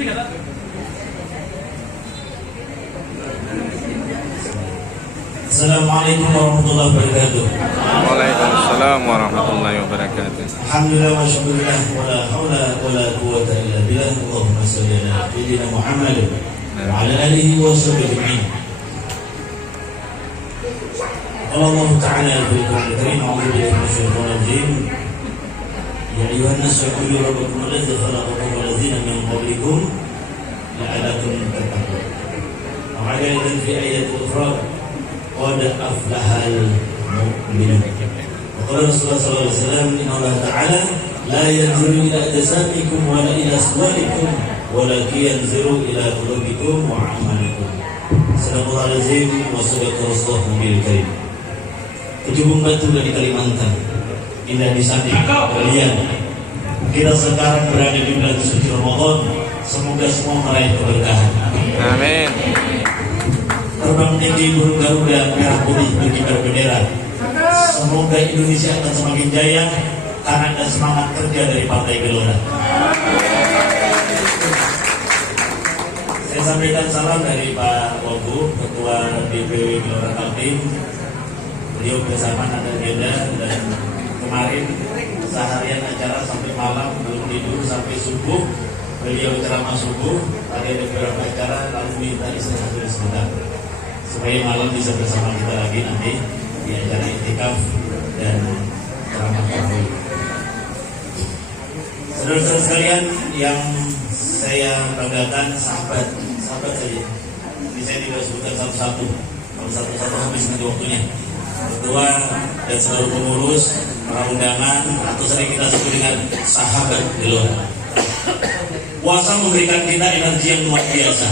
Assalamualaikum warahmatullahi wabarakatuh. Waalaikumsalam warahmatullahi wabarakatuh. Alhamdulillah wa syukurillah wa la hawla wa la quwwata illa billah. Allahumma shalli ala sayyidina Muhammad wa ala alihi wa sahbihi ajma'in. Allah Ta'ala fil Qur'anil Karim, a'udzu billahi minasyaitonir rajim. Ya ayyuhan nasu u'budu rabbakum alladzi khalaqakum wal ladzina min qablikum la'allakum tattaqun. Wa 'ala fi ayatin ukhra qad aflahal mu'minun. Qala Rasulullah sallallahu alaihi wasallam, inna Allah ta'ala la yanzuru ila ajsamikum wa la ila suwarikum walakin yanzuru ila qulubikum wa a'malikum. Sallallahu alaihi wa sallam Nabi Karim. Ujung batu dari Kalimantan, indah di samping kalian. Kita sekarang berada di bulan suci Ramadan. Semoga semua meraih keberkahan. Amin. Terbang tinggi burung garuda merah putih berkibar bendera. Semoga Indonesia akan semakin jaya karena ada semangat kerja dari Partai Gelora. Saya sampaikan salam dari Pak Wagu, Ketua DPW Gelora Kaltim. Beliau bersama Nada Geda, dan kemarin seharian acara sampai malam, belum tidur sampai subuh. Beliau ceramah subuh, ada beberapa acara, lalu minta istirahat sebentar supaya malam bisa bersama kita lagi nanti di acara iktikaf dan ceramah tarawih. Saudara-saudara sekalian yang saya banggakan, sahabat saja. Ini saya tidak sebutkan satu-satu, kalau satu-satu habis nanti waktunya. Ketua dan seluruh pengurus, para undangan, atau sering kita sebut dengan sahabat Gelora. Puasa memberikan kita energi yang luar biasa.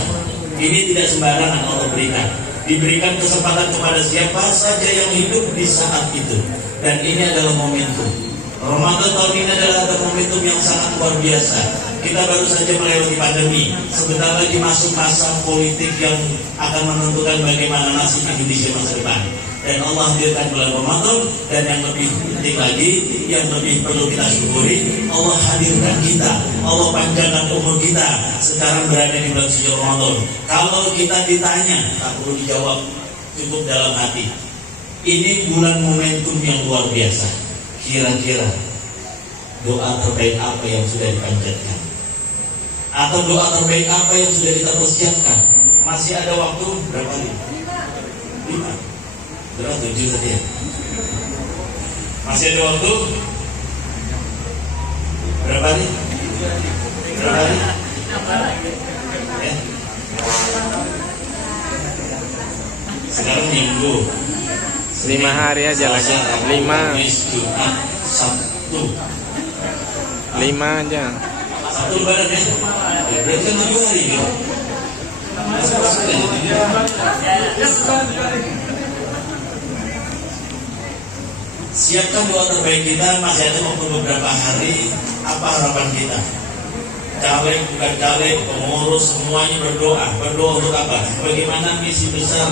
Ini tidak sembarangan Allah berikan. Diberikan kesempatan kepada siapa saja yang hidup di saat itu. Dan ini adalah momentum. Ramadan tahun ini adalah momentum yang sangat luar biasa. Kita baru saja melewati pandemi. Sebentar lagi masuk masa politik yang akan menentukan bagaimana nasib Indonesia masa depan. Dan Allah hadirkan bulan Ramadan, dan yang lebih penting lagi, yang lebih perlu kita syukuri, Allah hadirkan kita, Allah panjangkan umur kita sekarang berada di bulan suci Ramadan. Kalau kita ditanya, tak perlu dijawab, cukup dalam hati. Ini bulan momentum yang luar biasa. Kira-kira doa terbaik apa yang sudah dipanjatkan? Atau doa terbaik apa yang sudah kita persiapkan? Masih ada waktu berapa nih? 5. Berapa 7 tadi ya? Masih ada waktu? Berapa hari? Berapa hari? Ya? Sekarang Minggu. 5 hari aja lagi. 5. Jumat, Sabtu. 5 aja. Sabtu lebaran ya? Berarti kan 7 hari gitu. Siapkan doa terbaik kita, masih ada waktu beberapa hari. Apa harapan kita? Caleg, bukan caleg, pengurus, semuanya berdoa. Berdoa untuk apa? Bagaimana misi besar?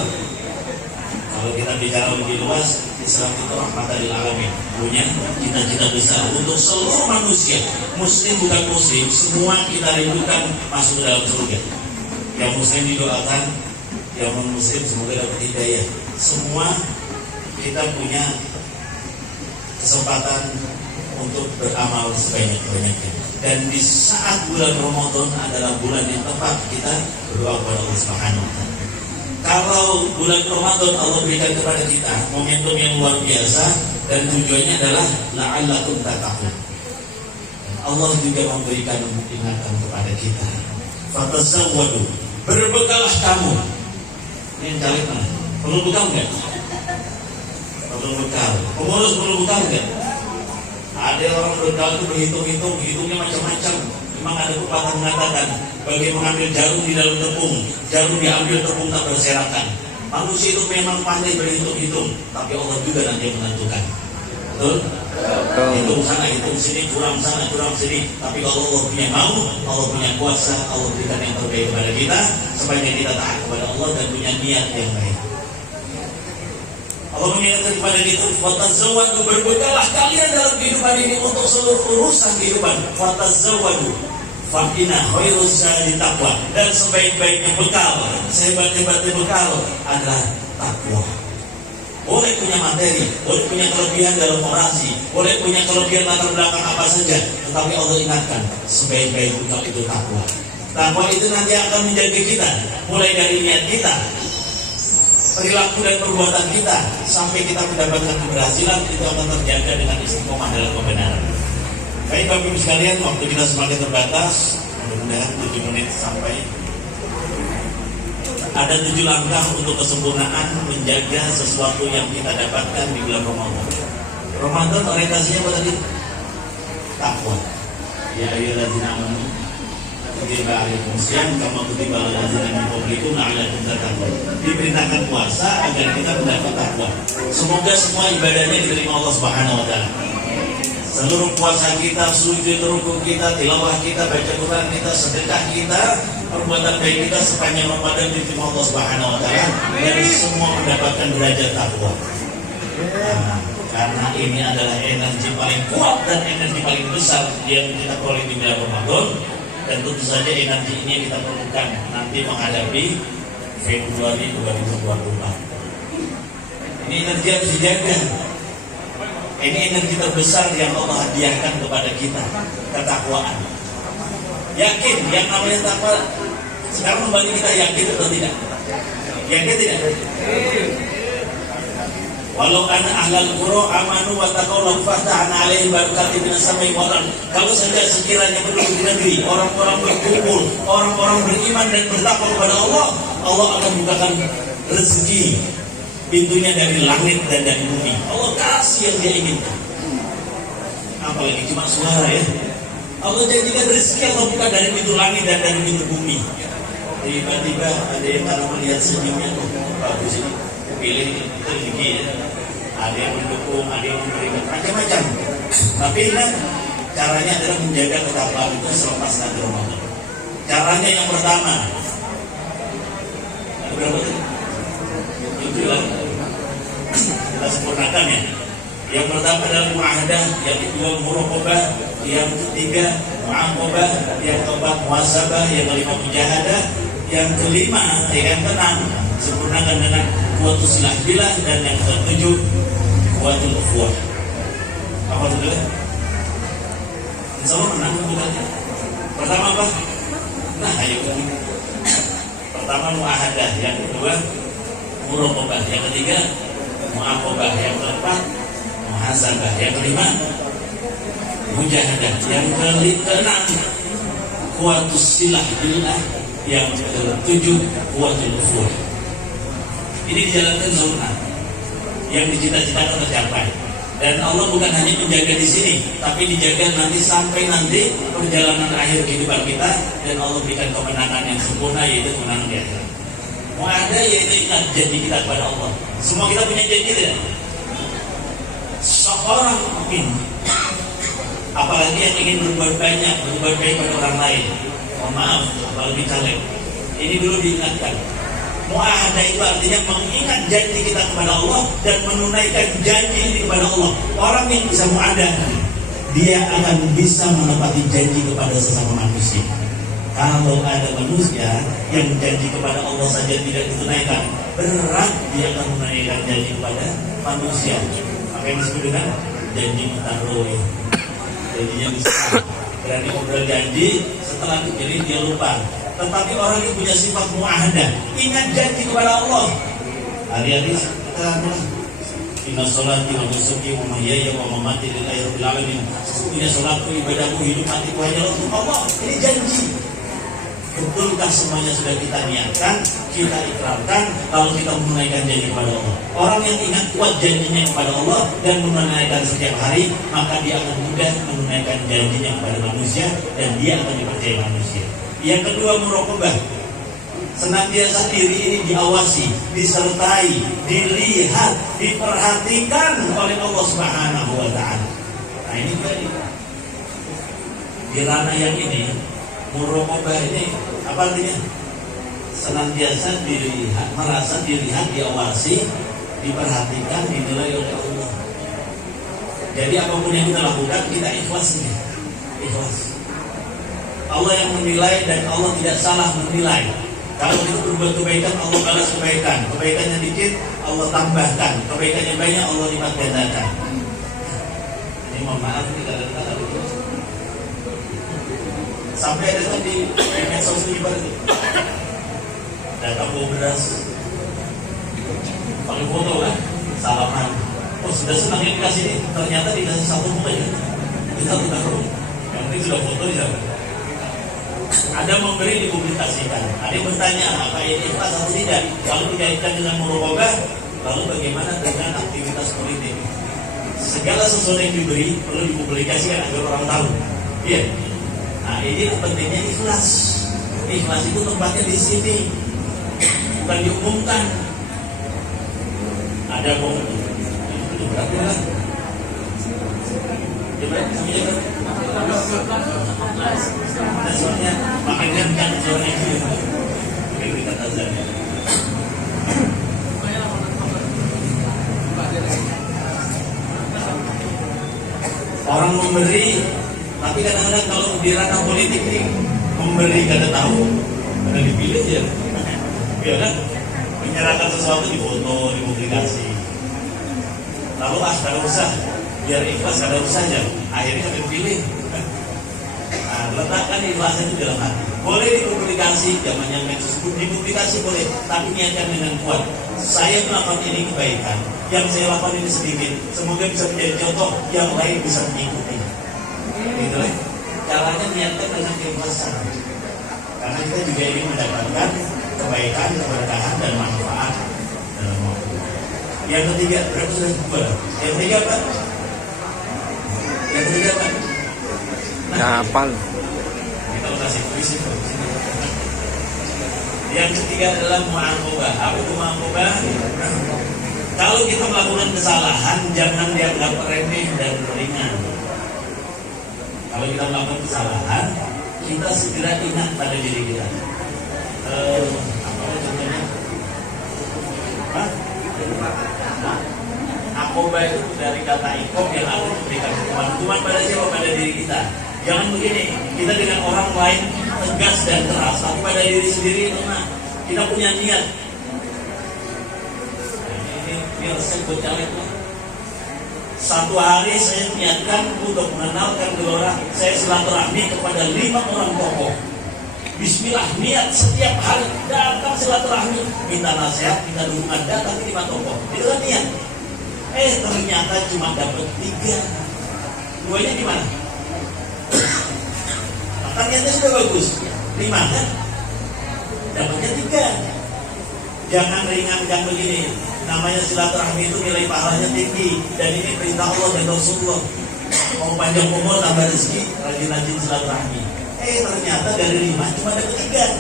Kalau kita bicara lebih luas, Islam itu rahmatan lil alamin, punya cita-cita besar untuk seluruh manusia. Muslim bukan muslim, semua kita rindukan masuk ke dalam surga. Yang muslim didoakan, yang non muslim semoga dapat hidayah. Semua kita punya kesempatan untuk beramal sebanyak-banyaknya. Dan di saat bulan Ramadan adalah bulan yang tepat kita berdoa kepada Allah Subhanahu wa Ta'ala. Kalau bulan Ramadan Allah berikan kepada kita momentum yang luar biasa, dan tujuannya adalah la'allakum tattaqun. Allah juga memberikan ingatan kepada kita. Fatazawwadu, berbekalah kamu. Ini yang cari mana? Perlu bekal enggak? Perlu bekal. Pengurus perlu bekal enggak? Ada orang bekal itu berhitung-hitung, hitungnya macam-macam. Memang ada pepatah mengatakan, bagi mengambil jarum di dalam tepung, jarum diambil, tepung tak berserakan. Manusia itu memang pandai berhitung-hitung, tapi Allah juga nanti menentukan. Betul? Hitung sana, hitung sini, kurang sana, kurang sini. Tapi kalau Allah punya mau, Allah punya kuasa, Allah berikan yang terbaik kepada kita, supaya kita taat kepada Allah dan punya niat yang baik. Allah mengingatkan kepada kita, fatazawwadu, berbekalah kalian dalam kehidupan ini untuk seluruh urusan kehidupan. Fatazawwadu, Fakina khairus zadi taqwa, dan sebaik-baiknya bekal, sehebat-hebatnya bekal adalah takwa. Boleh punya materi, boleh punya kelebihan dalam orasi, boleh punya kelebihan latar belakang apa saja, tetapi Allah ingatkan sebaik-baik bekal itu takwa. Takwa itu nanti akan menjaga kita, mulai dari niat kita, perilaku dan perbuatan kita, sampai kita mendapatkan keberhasilan. Itu akan terjaga dengan istiqomah dalam kebenaran. Baik Bapak Ibu sekalian, waktu kita semakin terbatas, mudah-mudahan 7 menit sampai. Ada 7 langkah untuk kesempurnaan menjaga sesuatu yang kita dapatkan di bulan Ramadan. Ramadan orientasinya apa tadi? Takwa. Ya ayyuhallazina amanu kutiba alaikumusiyam kama kutiba alal ladzina min qablikum la'allakum tattaqun. Diperintahkan puasa agar kita mendapat takwa. Semoga semua ibadahnya diterima Allah Subhanahu wa taala. Seluruh puasa kita, sujud, rukuk kita, tilawah kita, baca Quran kita, sedekah kita, perbuatan baik kita sepanjang Ramadan diterima Allah Subhanahu wa taala, dan semua mendapatkan derajat takwa. Nah, karena ini adalah energi paling kuat dan energi paling besar yang kita peroleh di bulan Ramadan, dan tentu saja energi ini yang kita perlukan nanti menghadapi Februari 2024. Ini energi harus dijaga. Ini energi terbesar yang Allah hadiahkan kepada kita, ketakwaan. Yakin yang namanya takwa sekarang kembali kita yakin atau tidak? Yakin tidak? Walau ana ahlal qura amanu wa taqaw fatahna alaihim barakatin minas samai wal ardh. Kalau saja sekiranya penduduk di negeri, orang-orang berkumpul, orang-orang beriman dan bertakwa kepada Allah, Allah akan bukakan rezeki pintunya dari langit dan dari bumi. Allah kasih yang dia inginkan. Apalagi cuma suara ya. Allah janjikan rezeki Allah buka dari pintu langit dan dari pintu bumi. Tiba-tiba ada yang kalau melihat senyumnya tuh bagus ini, pilih rezeki ya. Ada yang mendukung, ada yang memberikan macam-macam. Tapi ingat, caranya adalah menjaga ketakwaan itu selepas nanti Ramadan. Caranya yang pertama, ada berapa tadi? Kita sempurnakan ya. Yang pertama adalah mu'ahadah, yang kedua muraqabah, yang ketiga mu'aqabah, yang keempat muhasabah, yang kelima mujahadah, yang kelima yang keenam sempurnakan dengan quwwatus silah billah, dan yang ketujuh quwwatul ukhuwah. Apa itu? Insyaallah menang bukan? Pertama apa? Nah, ayo pertama mu'ahadah, yang kedua muraqabah, yang ketiga mu'aqabah, yang keempat muhasabah, yang kelima mujahadah, yang keenam quwwatus silah billah, yang ketujuh quwwatul ukhuwah. Ini dijalankan sunnah yang dicita-citakan tercapai, dan Allah bukan hanya menjaga di sini, tapi dijaga nanti sampai nanti perjalanan akhir kehidupan kita, dan Allah berikan kemenangan yang sempurna, yaitu kemenangan di akhirat. Mau ada yaitu ingat janji kita kepada Allah. Semua kita punya janji tidak? Seorang mukmin, apalagi yang ingin berbuat banyak, berbuat baik pada orang lain, maaf kalau dicalek, ini dulu diingatkan. Mu'ahadah itu artinya mengingat janji kita kepada Allah dan menunaikan janji ini kepada Allah. Orang yang bisa mu'ahadah, dia akan bisa menepati janji kepada sesama manusia. Kalau ada manusia yang janji kepada Allah saja tidak ditunaikan, berat dia akan menunaikan janji kepada manusia. Apa yang disebut dengan janji mutaroh, janjinya besar, berani ngobrol janji, setelah terjadi dia lupa. Tetapi orang yang punya sifat mu'ahadah, ingat janji kepada Allah. Hari-hari kita inna sholati wa nusuki wa mahyaya wa mamati lillahi rabbil alamin. Sesungguhnya sholatku, ibadahku, hidup matiku hanya untuk Allah. Ini janji. Betulkah semuanya sudah kita niatkan, kita ikrarkan, lalu kita menunaikan janji kepada Allah? Orang yang ingat kuat janjinya kepada Allah dan menunaikan setiap hari, maka dia akan mudah menunaikan janjinya kepada manusia, dan dia akan dipercaya manusia. Yang kedua muraqabah, senantiasa diri ini diawasi, disertai, dilihat, diperhatikan oleh Allah Subhanahu wa taala. Nah ini tadi di ranah yang ini, muraqabah ini apa artinya? Senantiasa dilihat, merasa dilihat, diawasi, diperhatikan, dinilai oleh Allah. Jadi apapun yang kita lakukan, kita ikhlas. Allah yang menilai dan Allah tidak salah menilai. Kalau kita berbuat kebaikan, Allah balas kebaikan. Kebaikannya dikit, Allah tambahkan. Kebaikannya banyak, Allah lipat gandakan. Ini mohon maaf nih kadang-kadang itu. Sampai ada kan di medsos itu datang bawa beras, pakai foto kan, salaman. Oh sudah senang yang dikasih ini, ternyata dikasih satu muka ya. Kita tidak perlu. Yang penting sudah foto di sana. Ada memberi dipublikasikan. Ada yang bertanya apa ini ikhlas atau tidak. Kalau dikaitkan dengan muraqabah, lalu bagaimana dengan aktivitas politik? Segala sesuatu yang diberi perlu dipublikasikan agar orang tahu. Iya. Nah ini pentingnya ikhlas. Ikhlas itu tempatnya di sini, bukan diumumkan. Ada bom itu berapa kan? Coba kami lihat. Nah, soalnya makanya kan soalnya itu berikan azan. Orang memberi, tapi kadang-kadang kalau di ranah politik ini memberi kada tahu, kada dipilih ya, ya kan? Menyerahkan sesuatu di foto, di publikasi. Lalu kada usah, biar ikhlas kada usah aja. Akhirnya kada dipilih. Nah, letakkan ikhlasnya itu dalam hati. Boleh dipublikasi, zamannya medsos dipublikasi boleh, tapi niatkan dengan kuat. Saya melakukan ini kebaikan, yang saya lakukan ini sedikit, semoga bisa menjadi contoh yang lain bisa mengikuti. Gitu lah. Caranya niatkan dengan keikhlasan. Karena kita juga ingin mendapatkan kebaikan, keberkahan dan manfaat dalam waktu. Yang ketiga, berapa sudah dua? Yang ketiga apa? Yang ketiga apa? Kapal. Kita kasih visi. Yang ketiga adalah mu'aqabah. Apa itu mu'aqabah? Kalau kita melakukan kesalahan, jangan dianggap remeh dan ringan. Kalau kita melakukan kesalahan, kita segera ingat pada diri kita. Apa contohnya? Aqabah itu dari kata iqab yang akan memberikan hukuman. Hukuman pada siapa? Pada diri kita. Jangan begini, kita dengan orang lain tegas dan keras, tapi pada diri sendiri kita punya niat. Ini resep buat caleg lah. Satu hari saya niatkan untuk mengenalkan gelora saya silaturahmi kepada 5 orang tokoh. Bismillah, niat setiap hari datang silaturahmi, minta nasihat, minta dukungan, datang 5 tokoh. Itu kan niat. Ternyata cuma dapat 3. 2-nya gimana? Niatnya sudah bagus, 5 kan? Dapatnya 3. Jangan ringankan begini. Namanya silaturahmi itu nilai pahalanya tinggi, dan ini perintah Allah dan Rasulullah. Mau panjang umur tambah rezeki, rajin-rajin silaturahmi. Ternyata dari 5 cuma dapat 3.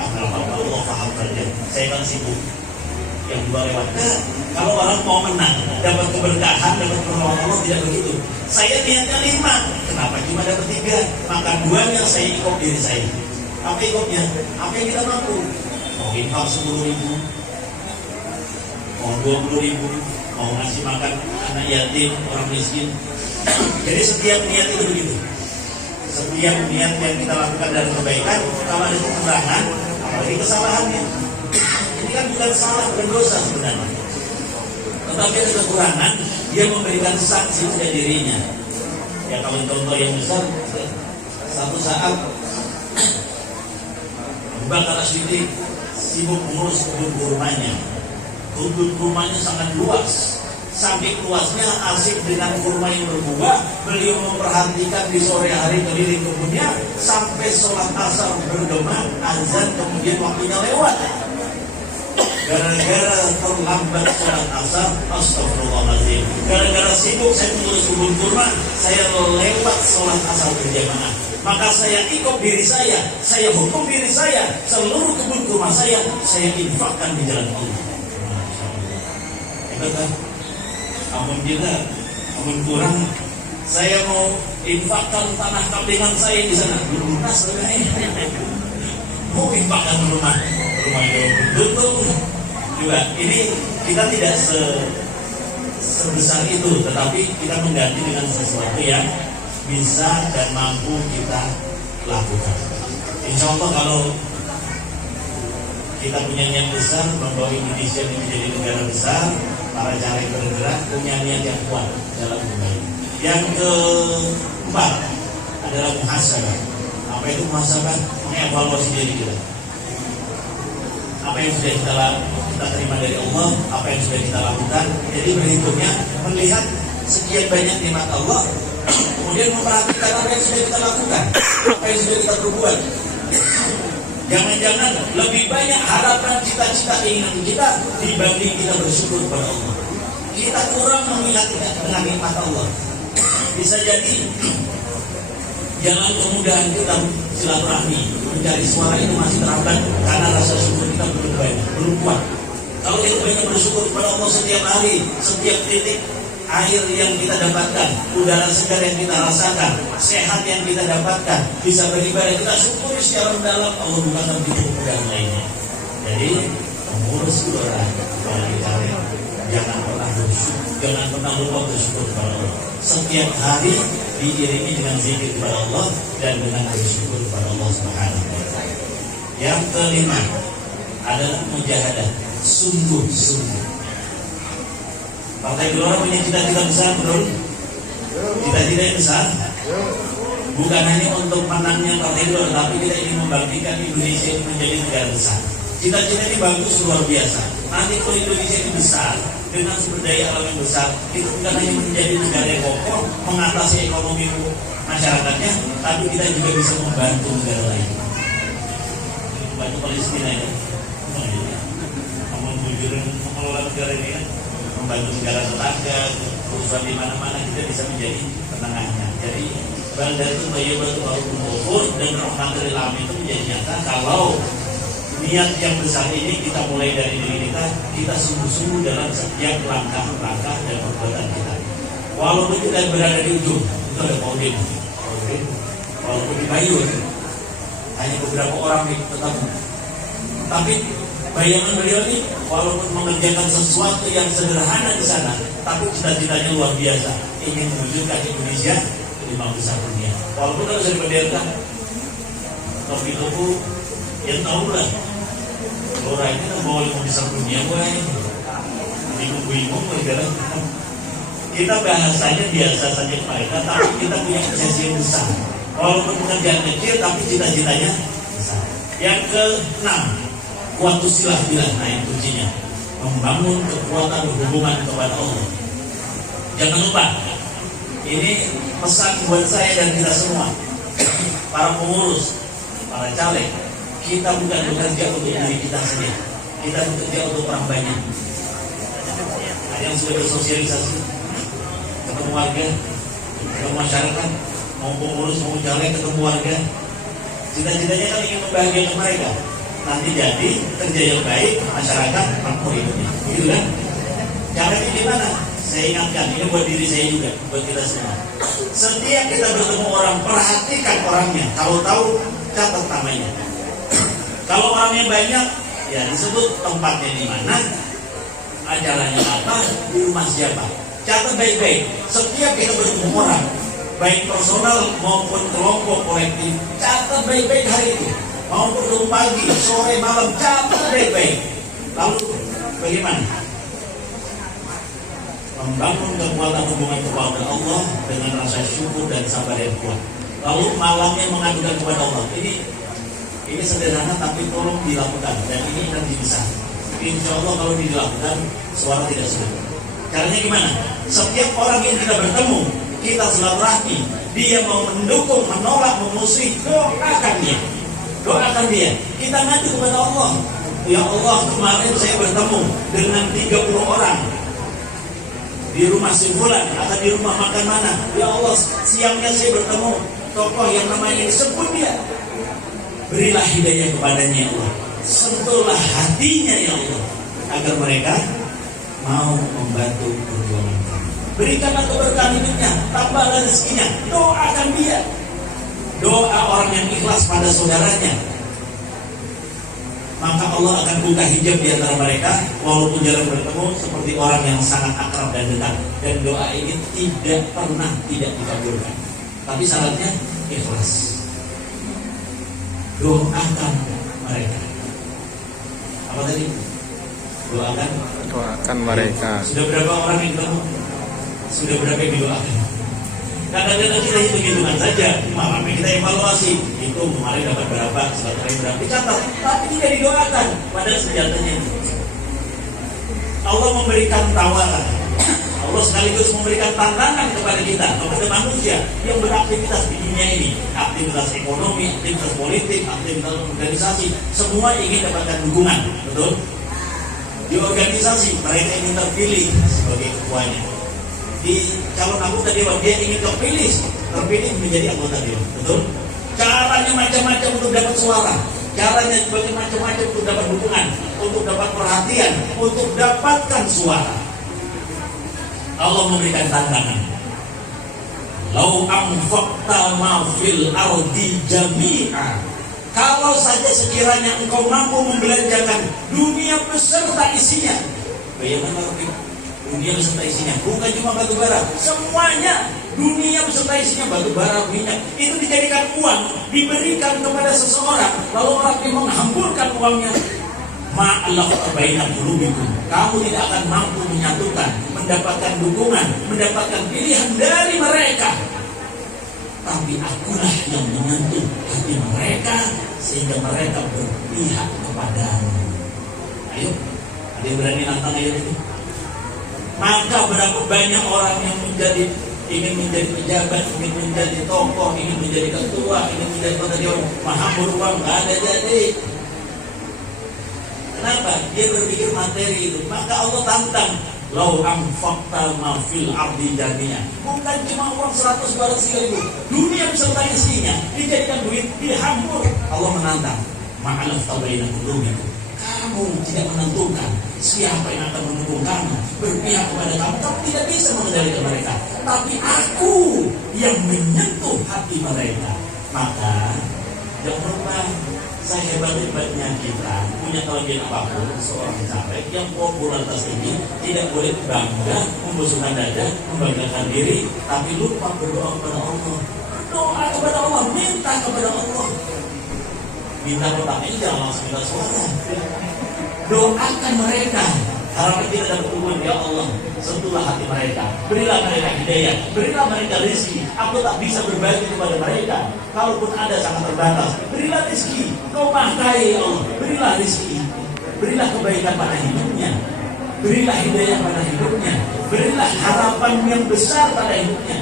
Allah paham saja. Saya kan sibuk. Yang 2 lewat. Kalau orang mau menang, dapat keberkahan, dapat pertolongan Allah, tidak begitu. Saya niatnya 5, kenapa cuma dapat 3? Maka 2-nya saya ikut diri saya. Apa ikutnya? Apa yang kita mampu? Mau infak 10.000, mau 20.000, mau ngasih makan anak yatim, orang miskin. Jadi setiap niat itu begitu. Setiap niat yang kita lakukan dalam kebaikan, kalau ada kekurangan, apalagi kesalahannya. Ini kan bukan salah, bukan dosa sebenarnya. Tetapi ada kekurangan, dia memberikan sanksi pada dirinya. Ya kalau contoh yang besar, satu saat Abu Bakar As-Siddiq sibuk mengurus kebun kurmanya. Kebun kurmanya sangat luas. Saking luasnya asik dengan kurma yang berbuah. Beliau memperhatikan di sore hari keliling kebunnya sampai sholat asar bergema, azan, kemudian waktunya lewat. Gara-gara terlambat sholat asar, astagfirullahaladzim. Gara-gara sibuk saya mengurus kebun kurma, saya lewat sholat asar berjamaah. Maka saya ikut diri saya hukum diri saya, seluruh kebun kurma saya infakkan di jalan Allah. Hebat kan? Amun kita, amun kurang, saya mau infakkan tanah kambingan saya di sana. Lunas mau infakkan rumah yang tutup. Juga ini kita tidak sebesar itu, tetapi kita mengganti dengan sesuatu yang bisa dan mampu kita lakukan. Insya Allah kalau kita punya niat besar membawa Indonesia ini menjadi negara besar, para caleg bergerak punya niat yang kuat dalam membangun. Yang keempat adalah muhasabah. Apa itu muhasabah? Mengevaluasi diri kita. Apa yang sudah kita terima dari Allah, apa yang sudah kita lakukan. Jadi berhitungnya melihat sekian banyak nikmat Allah, kemudian memperhatikan apa yang sudah kita lakukan, apa yang sudah kita perbuat. Jangan-jangan lebih banyak harapan, cita-cita, keinginan kita dibanding kita bersyukur kepada Allah. Kita kurang melihat dengan nikmat Allah. Bisa jadi jalan kemudahan kita silaturahmi mencari suara itu masih terhambat karena rasa syukur kita belum banyak, belum kuat. Kalau kita banyak bersyukur kepada Allah setiap hari, setiap titik air yang kita dapatkan, udara segar yang kita rasakan, sehat yang kita dapatkan, bisa beribadah, kita syukuri secara mendalam, Allah bukakan pintu kemudahan lainnya. Jadi mengurus orang apalagi cari, jangan pernah bersyukur, jangan pernah lupa bersyukur kepada Allah. Setiap hari diiringi dengan zikir kepada Allah dan dengan bersyukur kepada Allah Subhanahu wa taala. Yang kelima adalah mujahadah, sungguh-sungguh. Partai Gelora punya cita-cita besar, betul? Cita-cita yang besar. Bukan hanya untuk menangnya Partai Gelora, tapi kita ingin membangkitkan Indonesia ini menjadi negara besar. Cita-cita ini bagus, luar biasa. Nanti kalau Indonesia ini besar, dengan sumber daya alam yang besar, itu bukan hanya menjadi negara yang kokoh, mengatasi ekonomi masyarakatnya, tapi kita juga bisa membantu negara lain. Membantu Palestina ya. Mengelola negara ini kan, membantu negara tetangga, urusan di mana-mana kita bisa menjadi penengahnya. Jadi bandar itu bayar batu dan rahmatul alamin itu menjadi nyata kalau niat yang besar ini kita mulai dari diri kita sungguh-sungguh dalam setiap langkah-langkah dan perbuatan kita. Walaupun kita berada di ujung, itu ada podium. Walaupun di payung, hanya beberapa orang tetap. Tapi bayangan beliau ini walaupun mengerjakan sesuatu yang sederhana di sana, tapi cita-citanya luar biasa, ingin mewujudkan Indonesia ke 5 besar dunia. Walaupun harus diberdayakan, tapi itu yang tahu lah. Gelora ini kan bawa 5 besar dunia, bingung-bingung negara. Kita bahasanya biasa saja ke mereka, tapi kita punya posisi yang besar. Walaupun pekerjaan kecil, tapi cita-citanya besar. Yang ke-6, kuatusilah bilah, nah yang kuncinya membangun kekuatan hubungan kepada Allah. Jangan lupa, ini pesan buat saya dan kita semua, para pengurus, para caleg. Kita bukan bekerja untuk diri kita sendiri, kita bekerja untuk orang banyak. Ada yang sudah bersosialisasi, ketemu warga, ketemu masyarakat, mau pengurus, mau caleg, ketemu warga. Cita-citanya kan ingin membahagiakan mereka. Nanti jadi kerja yang baik, masyarakat makmur hidupnya, gitu kan? Caranya gimana? Saya ingatkan, ini buat diri saya juga, buat kita semua. Setiap kita bertemu orang, perhatikan orangnya. Kalau tahu, catat namanya. Kalau orangnya banyak, ya disebut tempatnya di mana, acaranya apa, di rumah siapa. Catat baik-baik. Setiap kita bertemu orang, baik personal maupun kelompok kolektif, catat baik-baik hari itu. Mau bertemu pagi, sore, malam, catat baik-baik. Lalu bagaimana? Membangun kekuatan hubungan kepada Allah dengan rasa syukur dan sabar yang kuat. Lalu malamnya mengadukan kepada Allah. Ini sederhana tapi tolong dilakukan dan ini nanti bisa. Insya Allah kalau dilakukan suara tidak sulit. Caranya gimana? Setiap orang yang kita bertemu, kita silaturahmi, dia mau mendukung, menolak, memusuhi, doakan dia. Doakan dia. Kita ngadu kepada Allah. Ya Allah, kemarin saya bertemu dengan 30 orang di rumah simpulan atau di rumah makan mana. Ya Allah, siangnya saya bertemu tokoh yang namanya disebut dia. Berilah hidayah kepadanya ya Allah. Sentuhlah hatinya ya Allah, agar mereka mau membantu perjuangan kami. Berikanlah keberkahan hidupnya, tambahlah rezekinya. Doakan dia. Doa orang yang ikhlas pada saudaranya, maka Allah akan buka hijab di antara mereka, walaupun jarang bertemu, seperti orang yang sangat akrab dan dekat. Dan doa ini tidak pernah tidak dikabulkan. Tapi syaratnya ikhlas. doakan mereka. Apa tadi? Doakan. Doakan mereka. Sudah berapa orang yang ketemu? Sudah berapa yang didoakan? Kadang-kadang kita hitung-hitungan saja, malam kita evaluasi. Itu kemarin dapat berapa, setelah berapa, dicatat. Tapi tidak didoakan. Padahal sejatinya itu Allah memberikan tawaran. Allah sekaligus memberikan tantangan kepada kita, kepada manusia yang beraktivitas di dunia ini. Aktivitas ekonomi, aktivitas politik, aktivitas organisasi, semua ingin dapatkan dukungan. Betul? Di organisasi mereka ingin terpilih sebagai ketuanya. Di calon anggota dewan dia ingin terpilih menjadi anggota dewan. Betul? Caranya macam-macam untuk dapat suara. Caranya macam-macam untuk dapat dukungan, untuk dapat perhatian, untuk dapatkan suara. Allah memberikan tantangan. Lau anfaqta ma fil ardi jami'a. Kalau saja sekiranya engkau mampu membelanjakan dunia beserta isinya. Bayangkan dunia beserta isinya, bukan cuma batu bara, semuanya. Dunia beserta isinya, batu bara, minyak, itu dijadikan uang, diberikan kepada seseorang, lalu orang yang menghamburkan uangnya. Ma'alaf baina qulubikum. Kamu tidak akan mampu menyatukan, mendapatkan dukungan, mendapatkan pilihan dari mereka. Tapi akulah yang menyentuh hati mereka sehingga mereka berpihak kepadamu. Ayo, ada yang berani nantang ayat ini? Maka berapa banyak orang yang ingin menjadi pejabat, ingin menjadi tokoh, ingin menjadi ketua, ingin menjadi kota dewan, menghambur uang, nggak ada jadi. Kenapa? Dia berpikir materi itu. Maka Allah tantang, lau anfaqta ma fil ardi jami'a. Bukan cuma uang 100-200 ribu, dunia beserta isinya dijadikan duit, dihambur. Allah menantang, ma'alaf tabaina qulubikum. Kamu tidak menentukan siapa yang akan mendukung kamu, berpihak kepada kamu. Kamu tidak bisa mengendalikan mereka. Tapi aku yang menyentuh hati mereka. Maka jangan lupa, sehebat-hebatnya kita punya kelebihan apapun, seorang capek yang popularitas ini tidak boleh bangga, membusungkan dada, membanggakan diri, tapi lupa berdoa kepada Allah. Doa kepada Allah, minta kepada Allah. Minta pertamanya jangan langsung minta suara. Doakan mereka. Harapan kita dapat hubungan, ya Allah, sentuhlah hati mereka, berilah mereka hidayah, berilah mereka rezeki. Aku tak bisa berbagi kepada mereka, kalaupun ada sangat terbatas. Berilah rezeki, Kau Maha Kaya, ya Allah. Berilah rezeki, berilah kebaikan pada hidupnya, berilah hidayah pada hidupnya, berilah harapan yang besar pada hidupnya.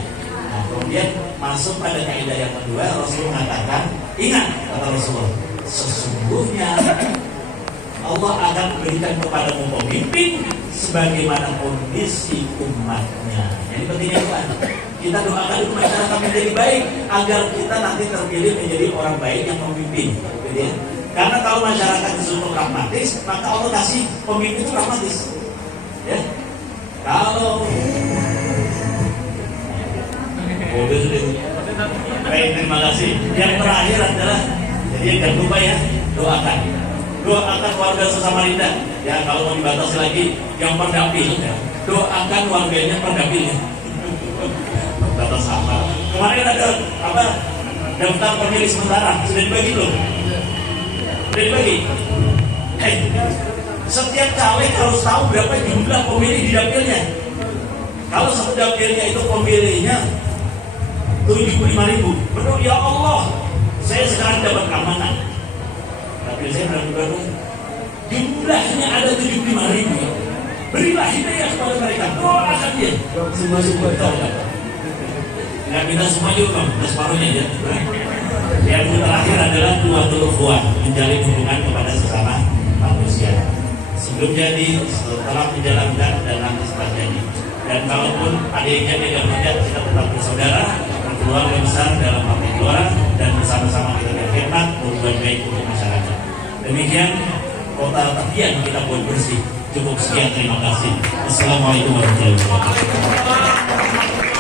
Nah, kemudian masuk pada kaidah yang kedua, Rasul mengatakan, ingat, kata Rasulullah, sesungguhnya Allah akan berikan kepadamu pemimpin sebagaimana kondisi umatnya. Jadi pentingnya Tuhan, kita doakan itu masyarakat menjadi baik agar kita nanti terpilih menjadi orang baik yang memimpin. Gitu ya. Karena kalau masyarakat disuruh pragmatis, maka Allah kasih pemimpin itu pragmatis. Ya. Kalau baik, terima kasih. Yang terakhir adalah, jadi jangan lupa ya, doakan warga Samarinda. Ya, kalau mau dibatasi lagi, yang perdapil ya. Doakan warganya perdapil ya. Batas apa? Kemarin ada apa? Daftar pemilih sementara sudah dibagi belum? Sudah dibagi. Setiap caleg harus tahu berapa jumlah pemilih di dapilnya. Kalau satu dapilnya itu pemilihnya 75.000, betul ya Allah, saya sekarang dapat keamanan. Tapi saya berapa? Jumlahnya ada 75.000. Berilah hidayah kepada mereka, doakan dia. Nggak minta semua juga, minta separuhnya ya. Yang terakhir adalah dua ukhuwah, menjalin hubungan kepada sesama manusia. Sebelum jadi, setelah menjalankan, dan nanti setelah jadi. Dan kalaupun adiknya tidak melihat, kita tetap bersaudara, berkeluarga besar dalam partai gelora, dan bersama-sama kita berkhidmat berbuat baik untuk masyarakat. Demikian kota Tepian kita buat bersih. Cukup sekian, terima kasih. Assalamualaikum warahmatullahi wabarakatuh.